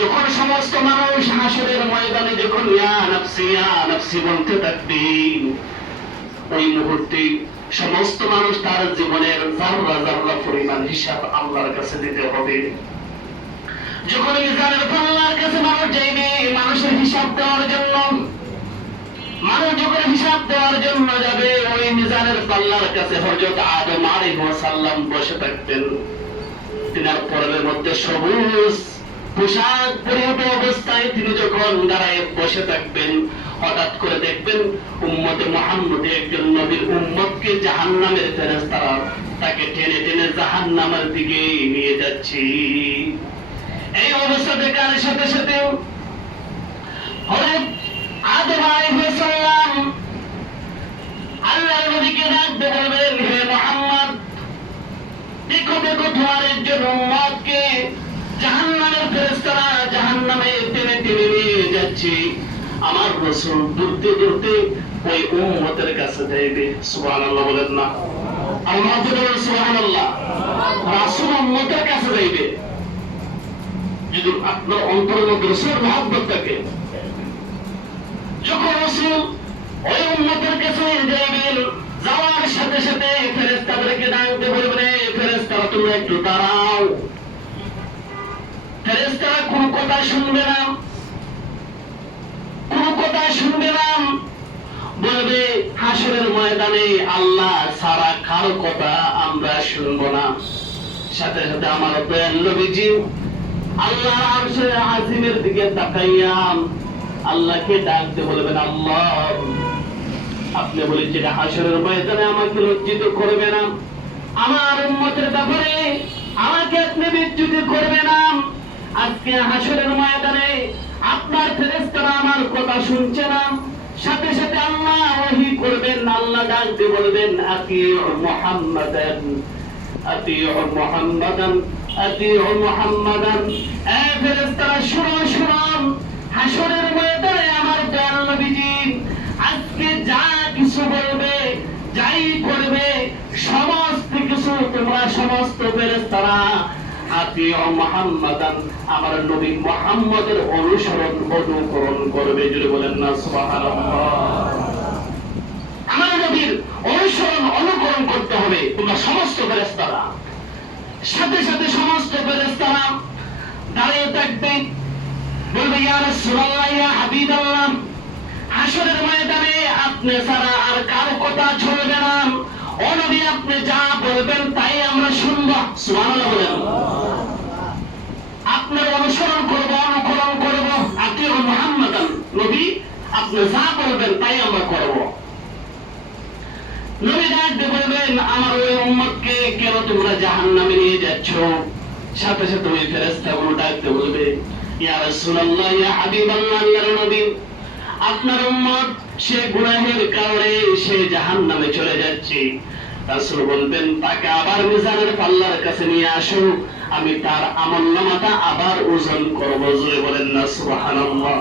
যখন সমস্ত মানুষ হাসরের ময়দানে যখন নাফসি বলতে থাকবে ওই মুহূর্তে সমস্ত মানুষ তার জীবনের জাররা জাররা পরিমাণ হিসাব আল্লাহর কাছে দিতে হবে। যখন মিজানের পাল্লার কাছে মানুষ যাইবে, মানুষের হিসাব দেওয়ার জন্য, মানুষ যখন হিসাব দেওয়ার জন্য যাবে, ওই মিজানের পাল্লার কাছে হযরত আদম আলাইহিস সালাম বসে থাকতেন তিনার পরনের মধ্যে সবুজ পোশাক পরিহিত অবস্থায় তিনি যখন দাঁড়ায় বসে থাকবেন, হঠাৎ করে দেখবেন উম্মতে মোহাম্মদে একজন নবীর উম্মতকে জাহান্নামের ফেরেশতারা তাকে টেনে টেনে জাহান্নামের দিকে নিয়ে যাচ্ছি। এই অবস্থা দেখার সাথে সাথে ফেরেশতারা আমার রসুল দূরতে দূরতে ওই উম্মতের কাছে যাইবে। সুবহানাল্লাহ বলেন না। আল্লাহ বলেন সুবহানাল্লাহ। রাসূল উম্মতের কাছে যাইবে। যদি আপনার অন্তরের মধ্যে রসুলের মহব্বত থাকে, যখন রসুল ওই উম্মতের কাছে যাইবেন, যাওয়ার সাথে সাথে ফেরেশতাদেরকে ডাকতে বলবেন "এ ফেরেশতারা তুমি একটু দাঁড়াও ফেরেশতারা কোন কথা শুনবে না। কথা শুনবে না। বলবে, হাসরের ময়দানে আল্লাহ সারা কারও কথা আমরা শুনব না। সাথে সাথে আমার দয়াল নবীজি আল্লাহ আরশের আজিমের দিকে আল্লাহকে ডাকতে বলবেন, আল্লাহ, আপনি বলেন যে হাসরের ময়দানে আমাকে লজ্জিত করবে না। আমার উম্মতের ব্যাপারে আমাকে আপনি বিচ্যুত করবে না। আজকে হাসরের ময়দানে আপনার ফেরেশতারা আমার কথা শুনছে না। সাথে সাথে আল্লাহ ওহী করবেন, আল্লাহ ডাকতে বলবেন, আতিউ মুহাম্মাদান আতিউ মুহাম্মাদান আতিউ মুহাম্মাদান। এ ফেরেশতারা, শুনো শুনো, হাসরের ময়দানে আমার দয়াল নবীজি আজকে যা কিছু বলবে, যাই করবে, সমস্ত কিছু তোমরা, সমস্ত ফেরেশতারা আতিউ মুহাম্মাদান, আমার নবী মুহাম্মদের অনুসরণ অনুকরণ করবে, যদি বলেন না আমার নবীর অনুসরণ অনুকরণ করতে হবে তোমরা সমস্ত ফেরেশতারা। সাথে সাথে সমস্ত ফেরেশতারা দাঁড়িয়ে থাকবে। বলবে, ইয়া রাসূলুল্লাহ, ইয়া হাবিবাল্লাহ, হাসরের ময়দানে আপনি ছাড়া আর কার কথা চলবে না। ও আপনি যা বলবেন তাই আমরা শুনব। সুবহানাল্লাহ। আপনি যা বলবেন তাই আমরা করব। নবী ডাকতে বলবেন, আমার ওই উম্মতকে কেন তোমরা জাহান্নামে নিয়ে যাচ্ছ? সাথে সাথে ওই ফেরেশতাগুলো ডাকতে বলবে, ইয়া রাসূলুল্লাহ, ইয়া হাবিবাল্লাহ, আল্লাহর নবী, আপনার উম্মত, সে গুনাহের কারণে সে জাহান্নামে চলে যাচ্ছে। রাসূল বলবেন, তাকে আবার মিজানের পাল্লার কাছে নিয়ে আসো, আমি তার আমল নামাটা আবার ওজন করব। জোরে বলেন না, সুবহানাল্লাহ।